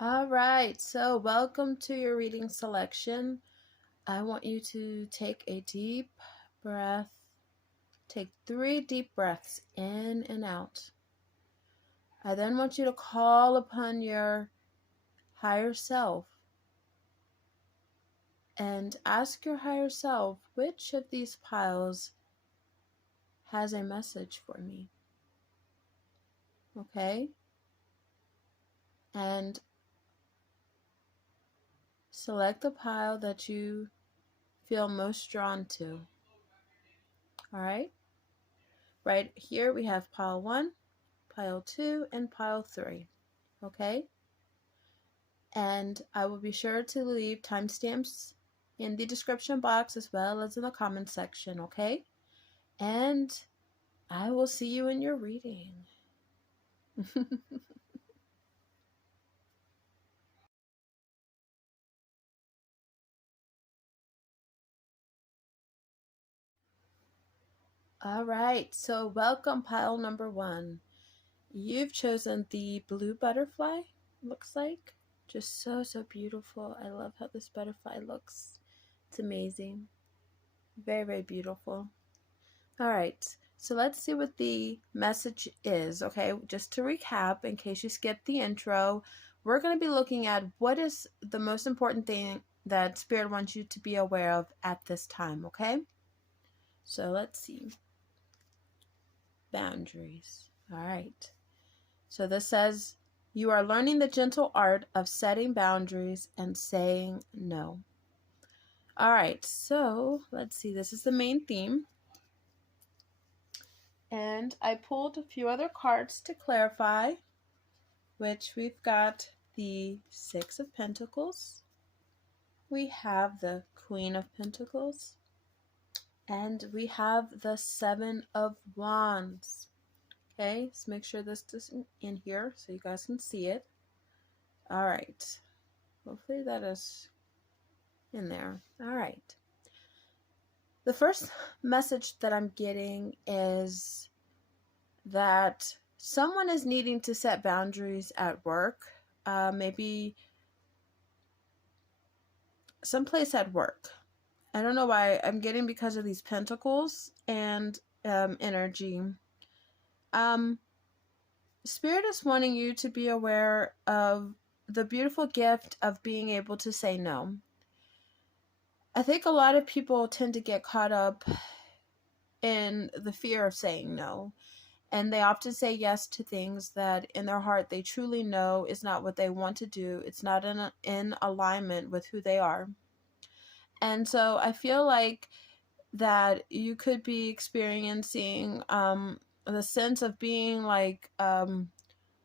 All right, so welcome to your reading selection. I want you to take a deep breath. Take 3 deep breaths in and out. I then want you to call upon your higher self and ask your higher self, which of these piles has a message for me? Okay? And select the pile that you feel most drawn to. All right? Right here we have pile 1, pile 2, and pile 3. Okay? And I will be sure to leave timestamps in the description box as well as in the comment section, okay? And I will see you in your reading. All right, so welcome pile number 1. You've chosen the blue butterfly, looks like. Just so beautiful. I love how this butterfly looks. It's amazing. Very beautiful. All right, so let's see what the message is, okay? Just to recap, in case you skipped the intro, we're going to be looking at what is the most important thing that Spirit wants you to be aware of at this time, okay? So let's see. Boundaries. All right. So this says, you are learning the gentle art of setting boundaries and saying no. All right, so let's see. This is the main theme. And I pulled a few other cards to clarify, which we've got the Six of Pentacles. We have the Queen of Pentacles. And we have the Seven of Wands. Okay, let's make sure this isn't in here so you guys can see it. All right. Hopefully that is in there. All right. The first message that I'm getting is that someone is needing to set boundaries at work. Maybe someplace at work. I don't know why I'm getting because of these pentacles and energy. Spirit is wanting you to be aware of the beautiful gift of being able to say no. I think a lot of people tend to get caught up in the fear of saying no. And they often say yes to things that in their heart they truly know is not what they want to do. It's not in alignment with who they are. And so I feel like that you could be experiencing the sense of being like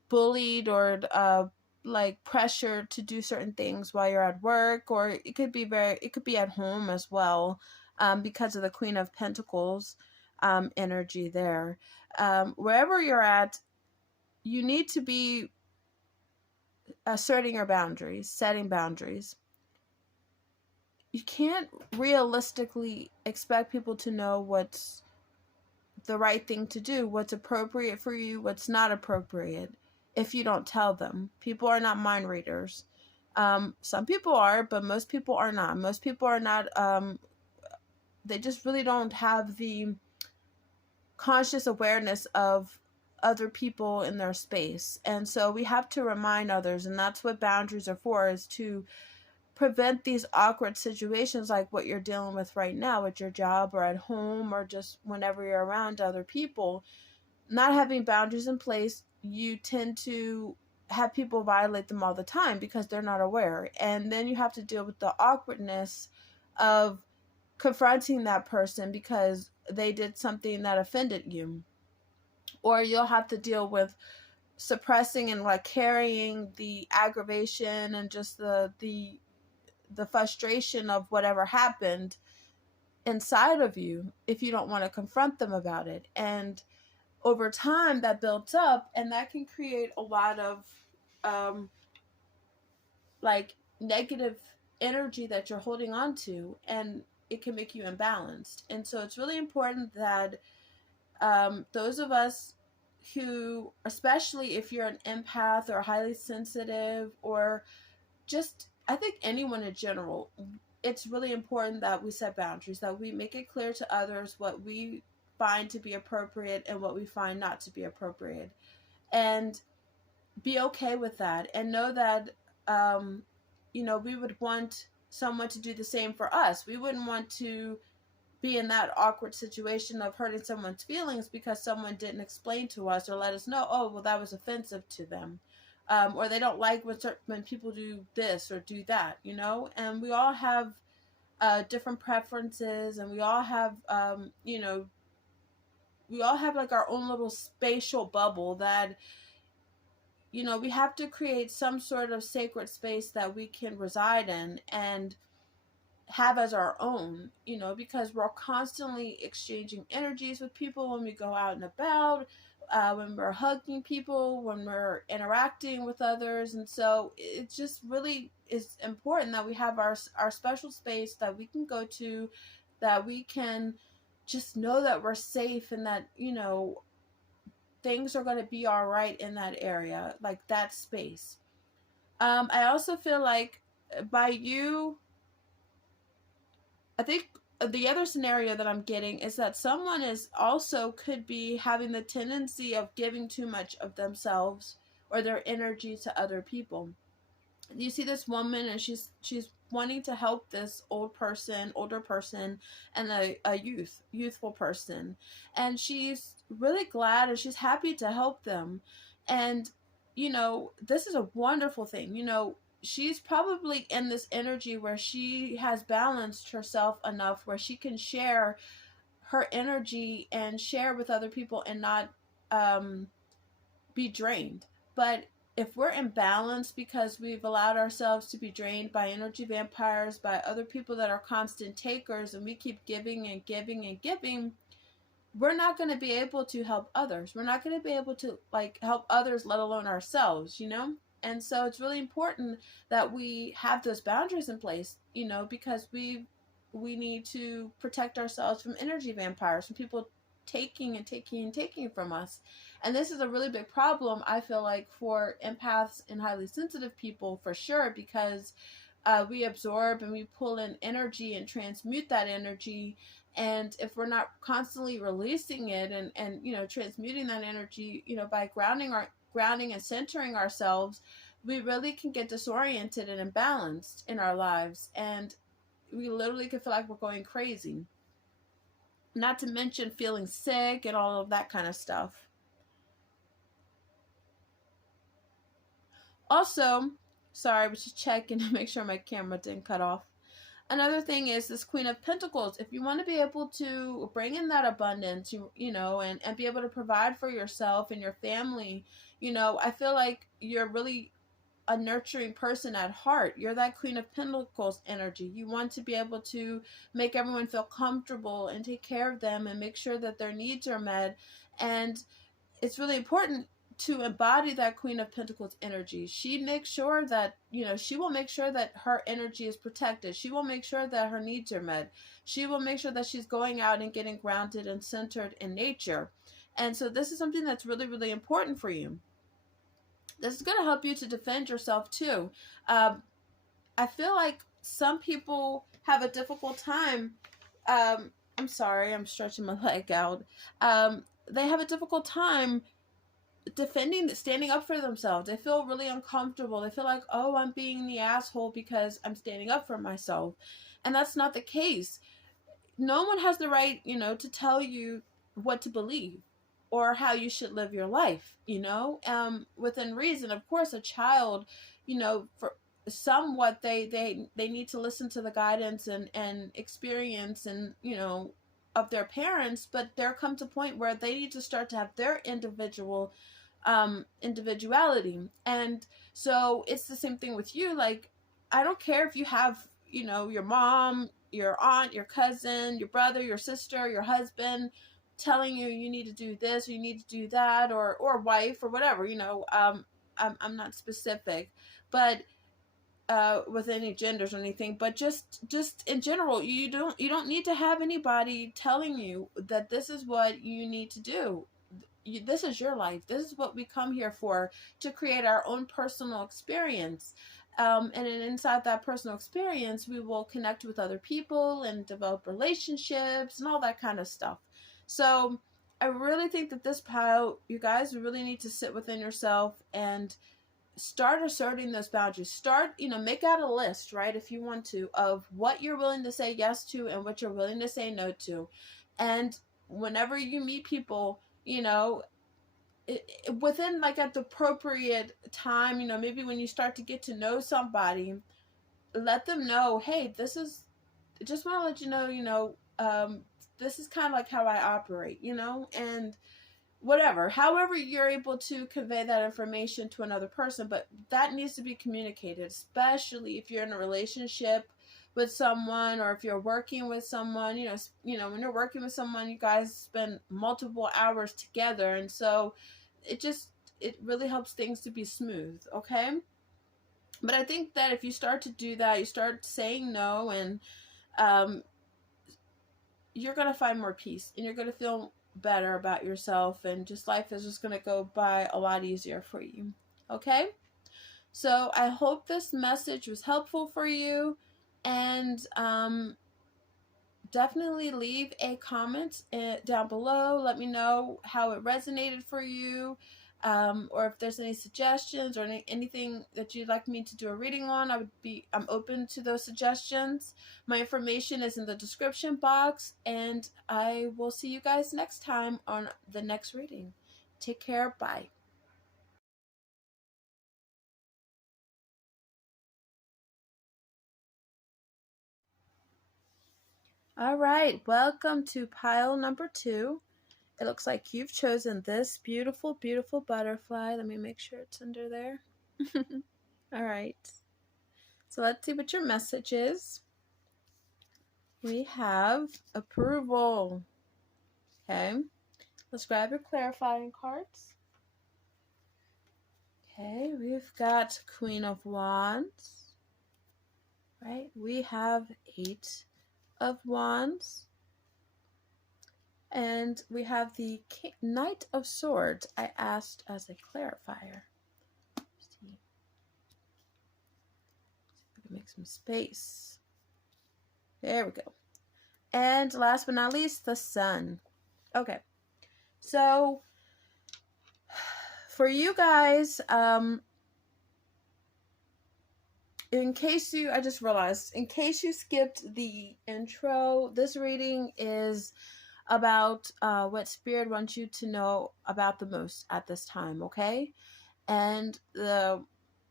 bullied or like pressured to do certain things while you're at work, or it could be at home as well, because of the Queen of Pentacles energy there. Wherever you're at, you need to be asserting your boundaries, setting boundaries. You can't realistically expect people to know what's the right thing to do, what's appropriate for you, what's not appropriate, if you don't tell them. People are not mind readers. Some people are, but most people are not. Most people are not, they just really don't have the conscious awareness of other people in their space. And so we have to remind others, and that's what boundaries are for, is to prevent these awkward situations like what you're dealing with right now at your job or at home or just whenever you're around other people. Not having boundaries in place, you tend to have people violate them all the time because they're not aware. And then you have to deal with the awkwardness of confronting that person because they did something that offended you. Or you'll have to deal with suppressing and like carrying the aggravation and just the frustration of whatever happened inside of you if you don't want to confront them about it. And over time that builds up, and that can create a lot of like negative energy that you're holding on to, and it can make you imbalanced. And so it's really important that those of us who, especially if you're an empath or highly sensitive, or just, I think anyone in general, it's really important that we set boundaries, that we make it clear to others what we find to be appropriate and what we find not to be appropriate. And be okay with that, and know that, um, we would want someone to do the same for us. We wouldn't want to be in that awkward situation of hurting someone's feelings because someone didn't explain to us or let us know, oh, well, that was offensive to them. Or they don't like when people do this or do that, and we all have different preferences, and we all have, we all have like our own little spatial bubble that, we have to create some sort of sacred space that we can reside in and have as our own, because we're constantly exchanging energies with people when we go out and about, when we're hugging people, when we're interacting with others. And so it just really is important that we have our special space that we can go to, that we can just know that we're safe, and that, things are going to be all right in that area, like that space. I also feel like by you, I think the other scenario that I'm getting is that someone is also could be having the tendency of giving too much of themselves or their energy to other people. You see this woman, and she's wanting to help this older person, and a youthful person, and she's really glad and she's happy to help them. And this is a wonderful thing. She's probably in this energy where she has balanced herself enough where she can share her energy and share with other people and not um be drained. But if we're imbalanced because we've allowed ourselves to be drained by energy vampires, by other people that are constant takers, and we keep giving and giving and giving, we're not going to be able to help others. We're not going to be able to help others, let alone ourselves. And so it's really important that we have those boundaries in place, because we need to protect ourselves from energy vampires, from people taking and taking and taking from us. And this is a really big problem, I feel like, for empaths and highly sensitive people, for sure, because we absorb and we pull in energy and transmute that energy. And if we're not constantly releasing it and transmuting that energy, by grounding and centering ourselves, we really can get disoriented and imbalanced in our lives, and we literally can feel like we're going crazy, not to mention feeling sick and all of that kind of stuff. Also, sorry, I was just checking to make sure my camera didn't cut off. Another thing is this Queen of Pentacles. If you want to be able to bring in that abundance, and be able to provide for yourself and your family, I feel like you're really a nurturing person at heart. You're that Queen of Pentacles energy. You want to be able to make everyone feel comfortable and take care of them and make sure that their needs are met. And it's really important to embody that Queen of Pentacles energy. She makes sure that, she will make sure that her energy is protected. She will make sure that her needs are met. She will make sure that she's going out and getting grounded and centered in nature. And so this is something that's really, really important for you. This is going to help you to defend yourself too. I feel like some people have a difficult time. I'm sorry, I'm stretching my leg out. They have a difficult time standing up for themselves. They feel really uncomfortable. They feel like, oh, I'm being the asshole because I'm standing up for myself. And that's not the case. No one has the right, to tell you what to believe or how you should live your life, within reason. Of course, a child, for somewhat they need to listen to the guidance and experience and, of their parents, but there comes a point where they need to start to have their individuality. And so it's the same thing with you. Like, I don't care if you have, your mom, your aunt, your cousin, your brother, your sister, your husband telling you you need to do this or you need to do that, or wife or whatever, I'm not specific, but with any genders or anything, but just in general, you don't need to have anybody telling you that this is what you need to do. this is your life. This is what we come here for, to create our own personal experience. And then inside that personal experience, we will connect with other people and develop relationships and all that kind of stuff. So I really think that this pile, you guys really need to sit within yourself and start asserting those boundaries. Start, make out a list, right, if you want to, of what you're willing to say yes to and what you're willing to say no to. And whenever you meet people, within like at the appropriate time, maybe when you start to get to know somebody, let them know, hey, this is, just want to let you know, this is kind of like how I operate, and whatever, however you're able to convey that information to another person, but that needs to be communicated, especially if you're in a relationship with someone, or if you're working with someone. When you're working with someone, you guys spend multiple hours together, and so it really helps things to be smooth, okay? But I think that if you start to do that, you start saying no, and you're going to find more peace, and you're going to feel better about yourself, and just life is just going to go by a lot easier for you, okay? So I hope this message was helpful for you, and definitely leave a comment down below. Let me know how it resonated for you, or if there's any suggestions or anything that you'd like me to do a reading on. I'm open to those suggestions. My information is in the description box, and I will see you guys next time on the next reading. Take care. Bye. All right, welcome to pile number 2. It looks like you've chosen this beautiful, beautiful butterfly. Let me make sure it's under there. All right. So let's see what your message is. We have approval. Okay. Let's grab your clarifying cards. Okay, we've got Queen of Wands. Right? We have 8 of Wands. And we have the Knight of Swords. I asked as a clarifier. Let's see if we can make some space. There we go. And last but not least, the Sun. Okay. So for you guys, I just realized, in case you skipped the intro, this reading is about what Spirit wants you to know about the most at this time, okay? And the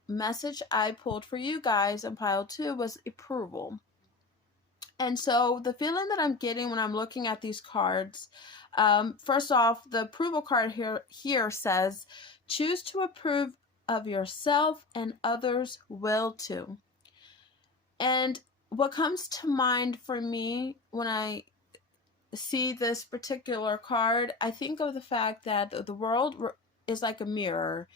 message I pulled for you guys in pile 2 was approval. And so the feeling that I'm getting when I'm looking at these cards, first off, the approval card here says, choose to approve of yourself and others will too. And what comes to mind for me when I see this particular card, I think of the fact that the world is like a mirror.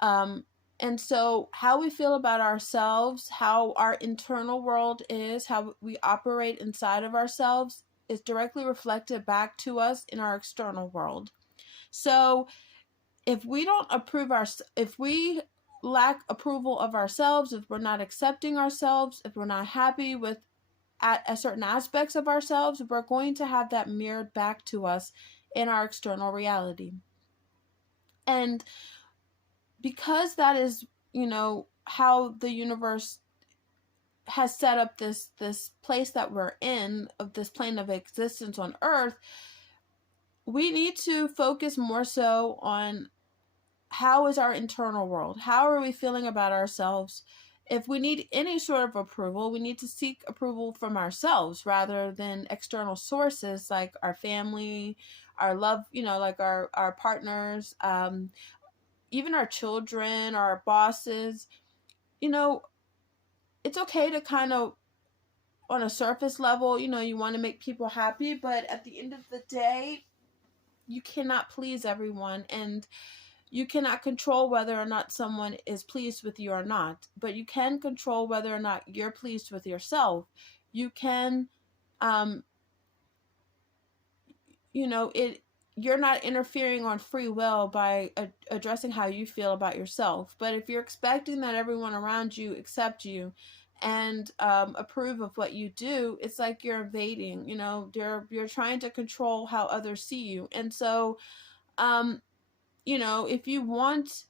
And so how we feel about ourselves, how our internal world is, how we operate inside of ourselves is directly reflected back to us in our external world. So if we don't if we lack approval of ourselves, if we're not accepting ourselves, if we're not happy with at certain aspects of ourselves, we're going to have that mirrored back to us in our external reality. And because that is, how the universe has set up this place that we're in, of this plane of existence on Earth, we need to focus more so on how is our internal world? How are we feeling about ourselves? If we need any sort of approval, we need to seek approval from ourselves rather than external sources like our family, our love, like our partners, even our children, our bosses. It's okay to kind of, on a surface level, you want to make people happy, but at the end of the day, you cannot please everyone, and you cannot control whether or not someone is pleased with you or not, but you can control whether or not you're pleased with yourself. You can, it you're not interfering on free will by addressing how you feel about yourself. But if you're expecting that everyone around you accept you and approve of what you do, it's like you're invading. You're trying to control how others see you. And so, if you want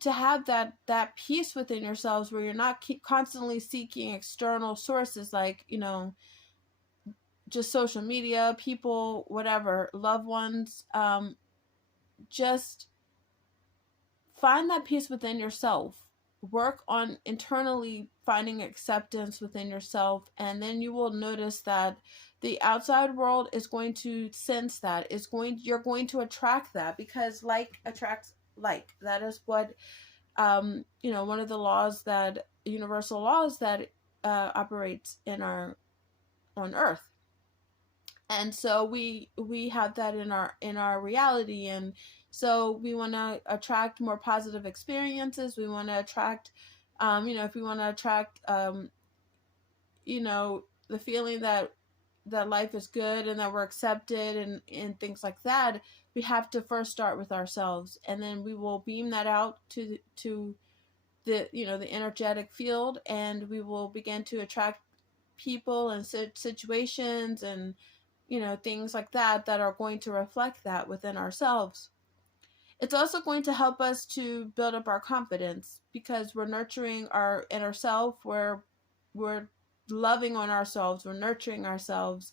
to have that peace within yourselves, where you're not constantly seeking external sources, like just social media, people, whatever, loved ones, just find that peace within yourself. Work on internally finding acceptance within yourself, and then you will notice that the outside world is going to sense that. You're going to attract that, because like attracts like. That is what one of the laws, that universal laws that operates on Earth. And so we have that in our reality. And so we want to attract more positive experiences. We want to attract if we want to attract the feeling that life is good and that we're accepted, and things like that, we have to first start with ourselves, and then we will beam that out to the energetic field, and we will begin to attract people and situations and things like that are going to reflect that within ourselves. It's also going to help us to build up our confidence, because we're nurturing our inner self, we're loving on ourselves, we're nurturing ourselves,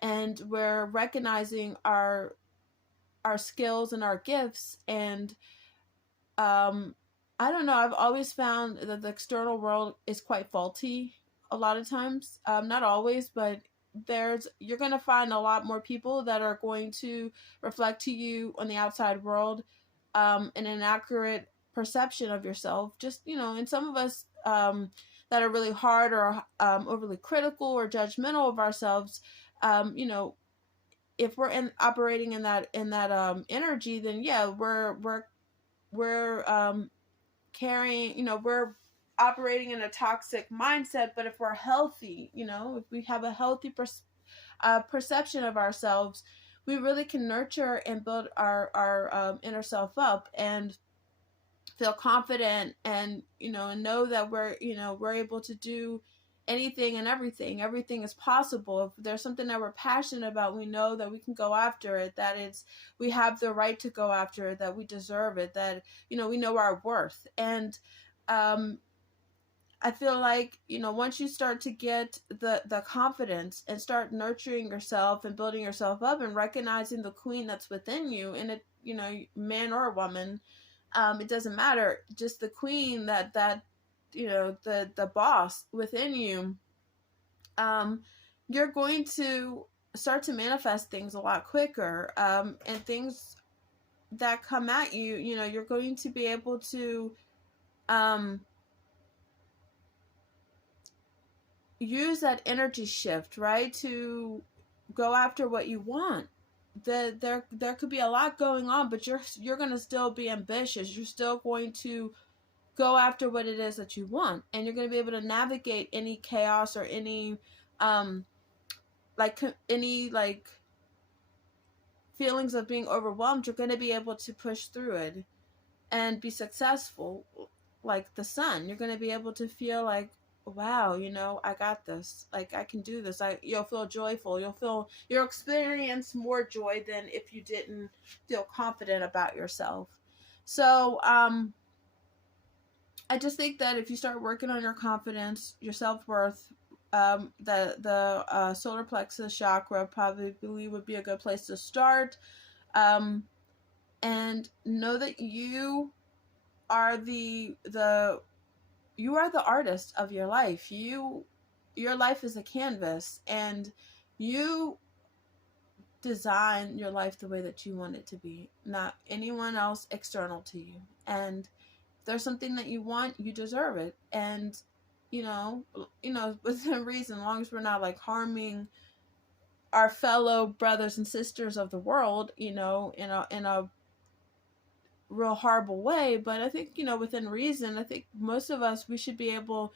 and we're recognizing our skills and our gifts. And I don't know, I've always found that the external world is quite faulty a lot of times. Not always, but you're going to find a lot more people that are going to reflect to you on the outside world an inaccurate perception of yourself. Just, and some of us that are really hard or overly critical or judgmental of ourselves, if we're operating in that energy, then yeah, we're carrying, we're operating in a toxic mindset. But if we're healthy, if we have a healthy perception of ourselves, we really can nurture and build our inner self up, and feel confident, and and know that we're able to do anything and everything is possible. If there's something that we're passionate about, we know that we can go after it, we have the right to go after it, that we deserve it, that we know our worth. And I feel like once you start to get the confidence and start nurturing yourself and building yourself up and recognizing the queen that's within you, and it man or woman, it doesn't matter, just the queen, that the boss within you, you're going to start to manifest things a lot quicker, and things that come at you, you're going to be able to use that energy shift, right, to go after what you want. There could be a lot going on, but you're going to still be ambitious. You're still going to go after what it is that you want, and you're going to be able to navigate any chaos or any feelings of being overwhelmed. You're going to be able to push through it and be successful, like the sun. You're going to be able to feel like, wow, I got this. Like, I can do this. You'll feel joyful. You'll experience more joy than if you didn't feel confident about yourself. So, I just think that if you start working on your confidence, your self-worth, the solar plexus chakra probably would be a good place to start. And know that you are the artist of your life. Your life is a canvas, and you design your life the way that you want it to be, not anyone else external to you. And if there's something that you want, you deserve it. And within reason, as long as we're not like harming our fellow brothers and sisters of the world, in a real horrible way. But I think, within reason, I think most of us, we should be able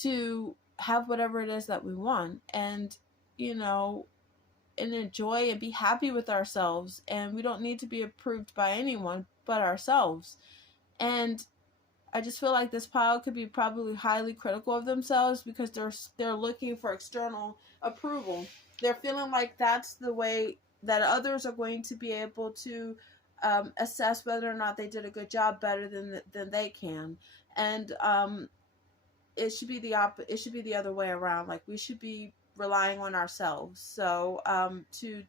to have whatever it is that we want. And, and enjoy and be happy with ourselves, and we don't need to be approved by anyone but ourselves. And I just feel like this pile could be probably highly critical of themselves because they're looking for external approval. They're feeling like that's the way that others are going to be able to assess whether or not they did a good job better than they can. And it should be it should be the other way around. Like, we should be relying on ourselves. So to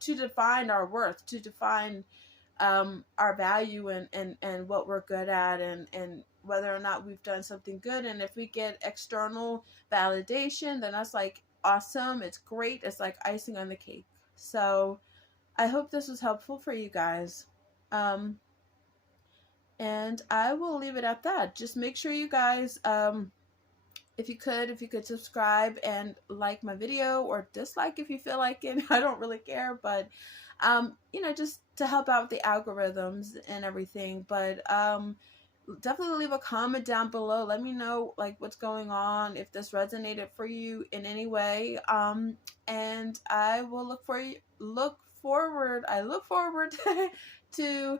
define our worth, to define our value, and what we're good at, and whether or not we've done something good. And if we get external validation, then that's like awesome. It's great. It's like icing on the cake. So I hope this was helpful for you guys. And I will leave it at that. Just make sure you guys, if you could subscribe and like my video, or dislike if you feel like it. I don't really care, but just to help out with the algorithms and everything. But definitely leave a comment down below. Let me know like what's going on, if this resonated for you in any way. And I will look forward to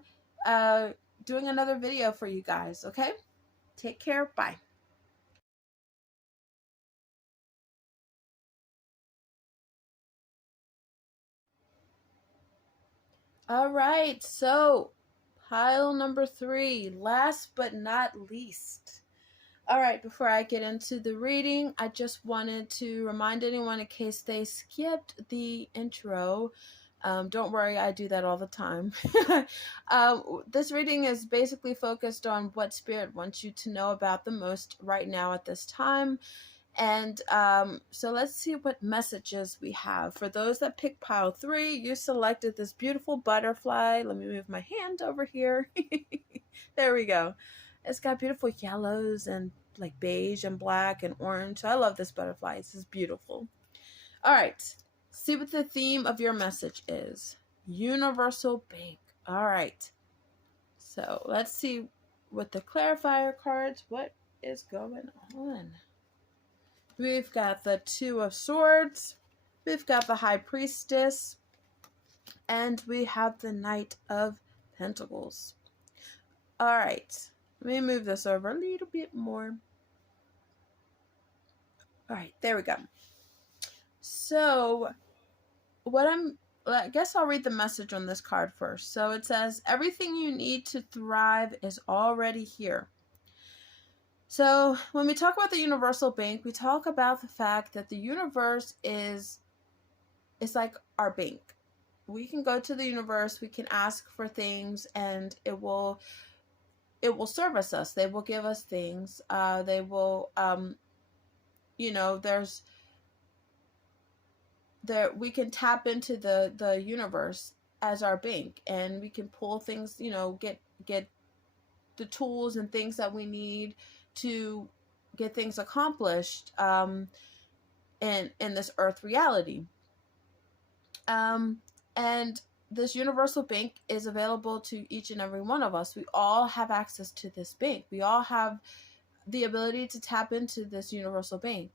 doing another video for you guys. Okay, take care. Bye. All right, so pile number 3, last but not least. All right, before I get into the reading, I just wanted to remind anyone, in case they skipped the intro, don't worry, I do that all the time. This reading is basically focused on what Spirit wants you to know about the most right now at this time. And so let's see what messages we have. For those that picked pile 3, you selected this beautiful butterfly. Let me move my hand over here. There we go. It's got beautiful yellows and like beige and black and orange. I love this butterfly. This is beautiful. All right. See what the theme of your message is. Universal Bank. All right. So let's see with the clarifier cards, what is going on. We've got the Two of Swords, we've got the High Priestess, and we have the Knight of Pentacles. All right, let me move this over a little bit more. All right, there we go. So I guess I'll read the message on this card first. So it says, everything you need to thrive is already here. So when we talk about the universal bank, we talk about the fact that the universe is like our bank. We can go to the universe, we can ask for things, and it will service us. They will give us things. They will, we can tap into the universe as our bank, and we can pull things, get the tools and things that we need to get things accomplished in this earth reality. And this universal bank is available to each and every one of us. We all have access to this bank. We all have the ability to tap into this universal bank.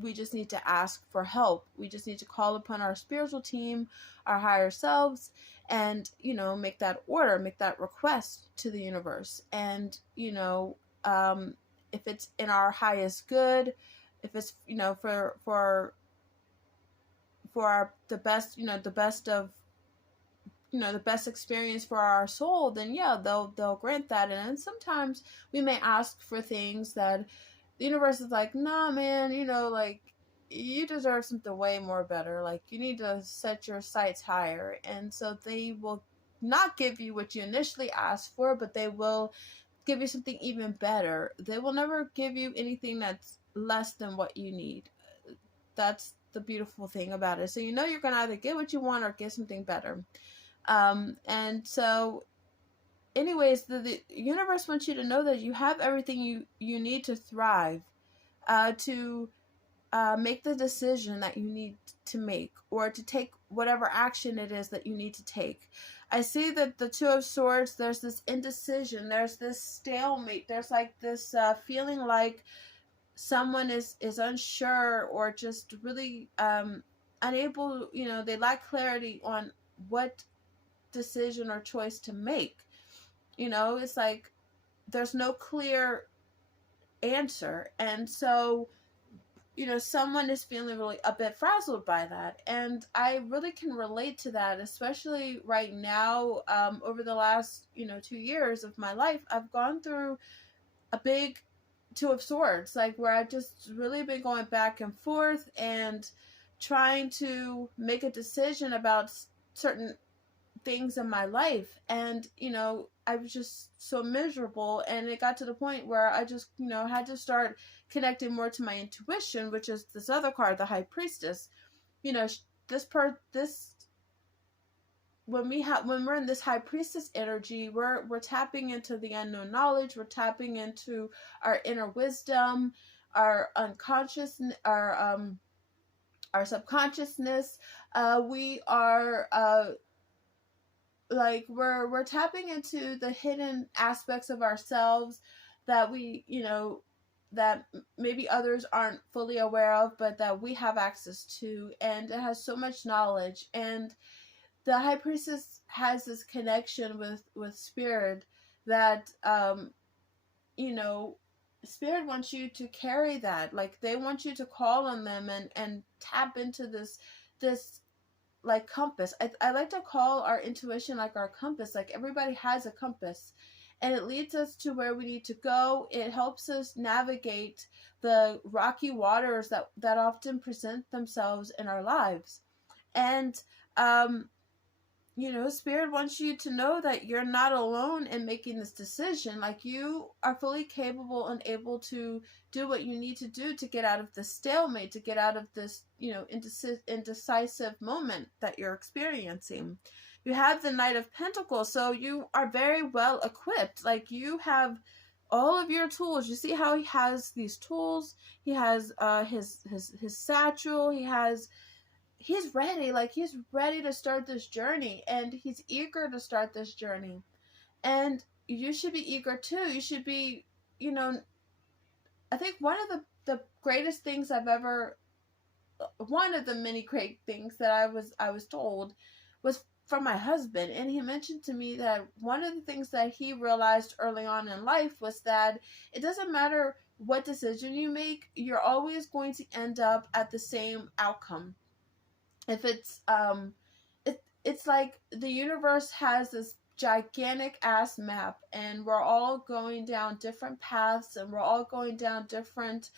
We just need to ask for help. We just need to call upon our spiritual team, our higher selves, and make that order, make that request to the universe. And if it's in our highest good, if it's for the best, the best experience for our soul, then yeah, they'll grant that. And then sometimes we may ask for things that the universe is like, nah, man, like, you deserve something way more better. Like, you need to set your sights higher. And so they will not give you what you initially asked for, but they will give you something even better. They will never give you anything that's less than what you need. That's the beautiful thing about it. So you're going to either get what you want or get something better. And so anyways, the universe wants you to know that you have everything you need to thrive, to make the decision that you need to make, or to take whatever action it is that you need to take. I see that the Two of Swords, there's this indecision, there's this stalemate, there's like this feeling like someone is unsure, or just really unable, they lack clarity on what decision or choice to make. It's like there's no clear answer. And so, someone is feeling really a bit frazzled by that. And I really can relate to that, especially right now. Over the last, 2 years of my life, I've gone through a big Two of Swords, like where I've just really been going back and forth and trying to make a decision about certain things in my life. And I was just so miserable, and it got to the point where I just had to start connecting more to my intuition, which is this other card, the High Priestess. This when we're in this High Priestess energy, we're tapping into the unknown knowledge, we're tapping into our inner wisdom, our unconscious, our subconsciousness. We are like we're tapping into the hidden aspects of ourselves that that maybe others aren't fully aware of, but that we have access to. And it has so much knowledge. And the High Priestess has this connection with spirit that spirit wants you to carry that. Like, they want you to call on them and tap into this like compass. I like to call our intuition like our compass. Like, everybody has a compass, and it leads us to where we need to go. It helps us navigate the rocky waters that often present themselves in our lives. And spirit wants you to know that you're not alone in making this decision. Like, you are fully capable and able to do what you need to do to get out of this stalemate, to get out of this, indecisive moment that you're experiencing. You have the Knight of Pentacles, so you are very well equipped. Like, you have all of your tools. You see how he has these tools? He has his satchel. He's ready. Like, he's ready to start this journey, and he's eager to start this journey. And you should be eager too. You should be, I think one of the greatest things one of the many great things that I was told was from my husband. And he mentioned to me that one of the things that he realized early on in life was that it doesn't matter what decision you make, you're always going to end up at the same outcome. If it's like the universe has this gigantic ass map, and we're all going down different paths, and we're all going down different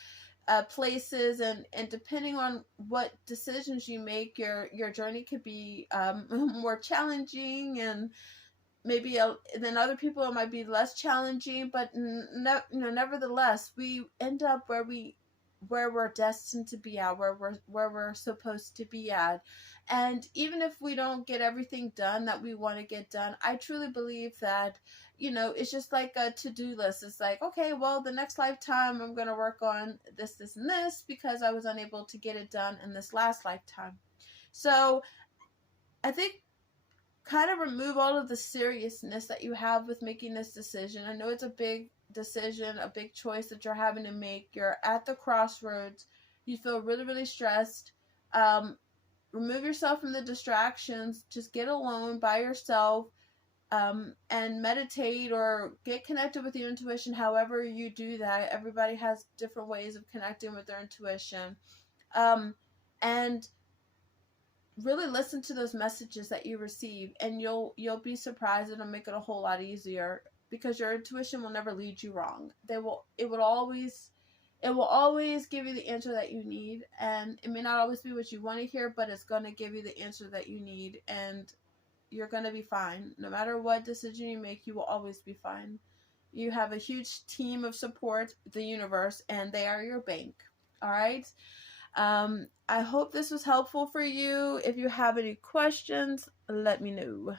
places, and depending on what decisions you make, your journey could be more challenging, and maybe then other people it might be less challenging. But nevertheless, we end up where we're destined to be at, where we're supposed to be at. And even if we don't get everything done that we want to get done, I truly believe that it's just like a to-do list. It's like, okay, well, the next lifetime I'm going to work on this and this, because I was unable to get it done in this last lifetime. So I think kind of remove all of the seriousness that you have with making this decision. I know it's a big decision, a big choice that you're having to make. You're at the crossroads. You feel really, really stressed. Remove yourself from the distractions. Just get alone by yourself, and meditate or get connected with your intuition. However you do that, everybody has different ways of connecting with their intuition. And really listen to those messages that you receive, and you'll be surprised. It'll make it a whole lot easier, because your intuition will never lead you wrong. It will always give you the answer that you need. And it may not always be what you want to hear, but it's going to give you the answer that you need, and you're going to be fine. No matter what decision you make, you will always be fine. You have a huge team of support, the universe, and they are your bank. All right. I hope this was helpful for you. If you have any questions, let me know.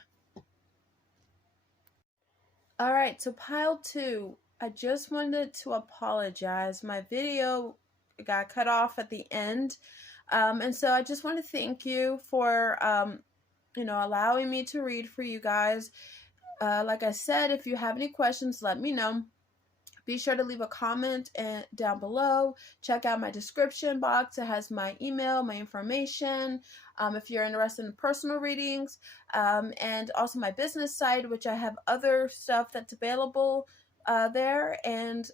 All right, so pile 2. I just wanted to apologize. My video got cut off at the end. And so I just want to thank you for, allowing me to read for you guys. Like I said, if you have any questions, let me know. Be sure to leave a comment down below. Check out my description box. It has my email, my information, if you're interested in personal readings, and also my business site, which I have other stuff that's available there. And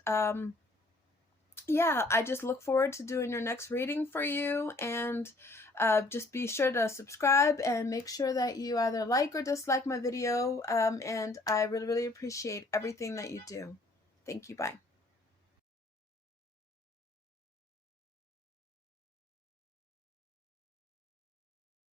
yeah, I just look forward to doing your next reading for you. And just be sure to subscribe and make sure that you either like or dislike my video. And I really, really appreciate everything that you do. Thank you. Bye.